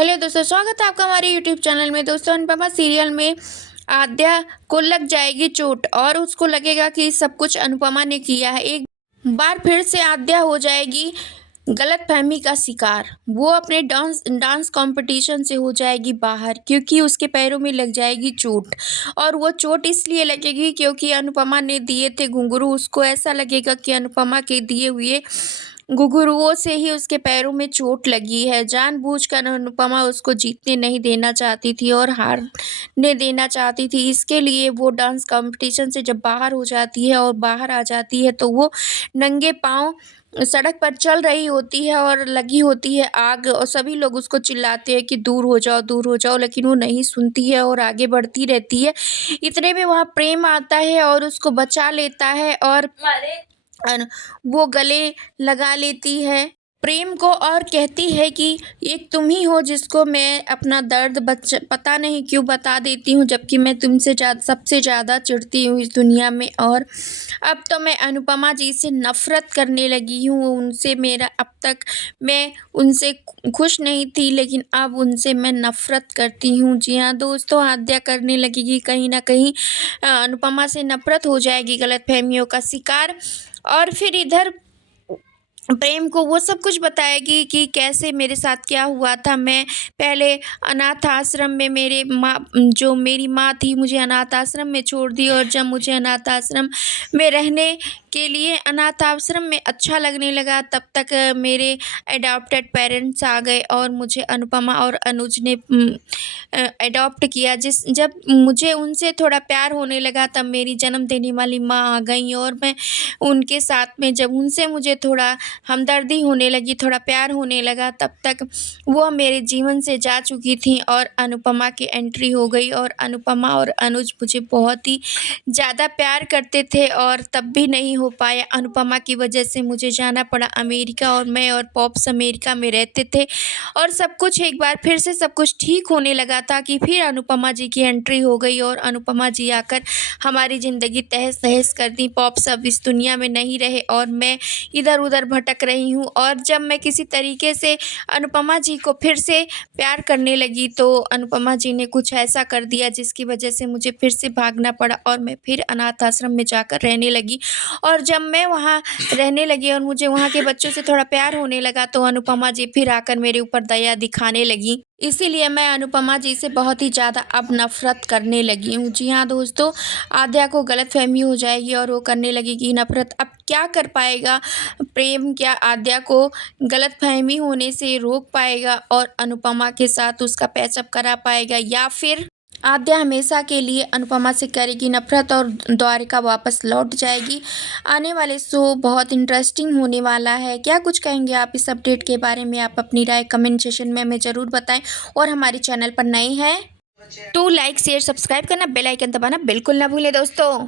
Hello दोस्तों, स्वागत है आपका हमारे यूट्यूब चैनल में। दोस्तों, अनुपमा सीरियल में आद्या को लग जाएगी चोट और उसको लगेगा कि सब कुछ अनुपमा ने किया है। एक बार फिर से आद्या हो जाएगी गलतफहमी का शिकार। वो अपने डांस डांस कंपटीशन से हो जाएगी बाहर, क्योंकि उसके पैरों में लग जाएगी चोट। और वो चोट इसलिए लगेगी क्योंकि अनुपमा ने दिए थे घुंघरू। उसको ऐसा लगेगा कि अनुपमा के दिए हुए घुंघरुओं से ही उसके पैरों में चोट लगी है। जानबूझकर अनुपमा उसको जीतने नहीं देना चाहती थी और हारने देना चाहती थी। इसके लिए वो डांस कंपटीशन से जब बाहर हो जाती है और बाहर आ जाती है, तो वो नंगे पाँव सड़क पर चल रही होती है और लगी होती है आग, और सभी लोग उसको चिल्लाते हैं कि दूर हो जाओ, दूर हो जाओ, लेकिन वो नहीं सुनती है और आगे बढ़ती रहती है। इतने में वहाँ प्रेम आता है और उसको बचा लेता है और वो गले लगा लेती है प्रेम को और कहती है कि एक तुम ही हो जिसको मैं अपना दर्द पता नहीं क्यों बता देती हूँ, जबकि मैं तुमसे सबसे ज़्यादा चिढ़ती हूँ इस दुनिया में। और अब तो मैं अनुपमा जी से नफ़रत करने लगी हूँ। उनसे मेरा अब तक मैं उनसे खुश नहीं थी, लेकिन अब उनसे मैं नफ़रत करती हूँ। जी हाँ दोस्तों, आद्या करने लगेगी कहीं न कहीं अनुपमा से नफ़रत, हो जाएगी गलतफ़हमियों का शिकार। और फिर इधर प्रेम को वो सब कुछ बताएगी कि कैसे मेरे साथ क्या हुआ था। मैं पहले अनाथ आश्रम में मेरी माँ थी, मुझे अनाथ आश्रम में छोड़ दी, और जब मुझे अनाथ आश्रम में रहने के लिए अनाथ आश्रम में अच्छा लगने लगा, तब तक मेरे एडॉप्टेड पेरेंट्स आ गए और मुझे अनुपमा और अनुज ने एडॉप्ट किया। जब मुझे उनसे थोड़ा प्यार होने लगा, तब मेरी जन्म देने वाली माँ आ गई और मैं उनके साथ में जब उनसे मुझे थोड़ा हमदर्दी होने लगी, थोड़ा प्यार होने लगा, तब तक वो मेरे जीवन से जा चुकी थी और अनुपमा की एंट्री हो गई। और अनुपमा और अनुज मुझे बहुत ही ज़्यादा प्यार करते थे और तब भी नहीं हो पाया। अनुपमा की वजह से मुझे जाना पड़ा अमेरिका, और मैं और पॉप्स अमेरिका में रहते थे। और सब कुछ एक बार फिर से सब कुछ ठीक होने लगा था कि फिर अनुपमा जी की एंट्री हो गई और अनुपमा जी आकर हमारी ज़िंदगी तहस-नहस कर दी। पॉप्स अब इस दुनिया में नहीं रहे और मैं इधर-उधर भटक रही हूँ। और जब मैं किसी तरीके से अनुपमा जी को फिर से प्यार करने लगी, तो अनुपमा जी ने कुछ ऐसा कर दिया जिसकी वजह से मुझे फिर से भागना पड़ा और मैं फिर अनाथ आश्रम में जाकर रहने लगी। और जब मैं वहाँ रहने लगी और मुझे वहाँ के बच्चों से थोड़ा प्यार होने लगा, तो अनुपमा जी फिर आकर मेरे ऊपर दया दिखाने लगी। इसीलिए मैं अनुपमा जी से बहुत ही ज़्यादा अब नफ़रत करने लगी हूँ। जी हाँ दोस्तों, आद्या को गलतफ़हमी हो जाएगी और वो करने लगेगी नफ़रत। अब क्या कर पाएगा प्रेम? क्या आद्या को गलतफ़हमी होने से रोक पाएगा और अनुपमा के साथ उसका पैचअप करा पाएगा, या फिर आद्या हमेशा के लिए अनुपमा से करेगी नफ़रत और द्वारिका वापस लौट जाएगी? आने वाले शो बहुत इंटरेस्टिंग होने वाला है। क्या कुछ कहेंगे आप इस अपडेट के बारे में? आप अपनी राय कमेंट सेशन में हमें ज़रूर बताएं। और हमारे चैनल पर नए हैं तो लाइक शेयर सब्सक्राइब करना, बेल आइकन दबाना बिल्कुल ना भूलें दोस्तों।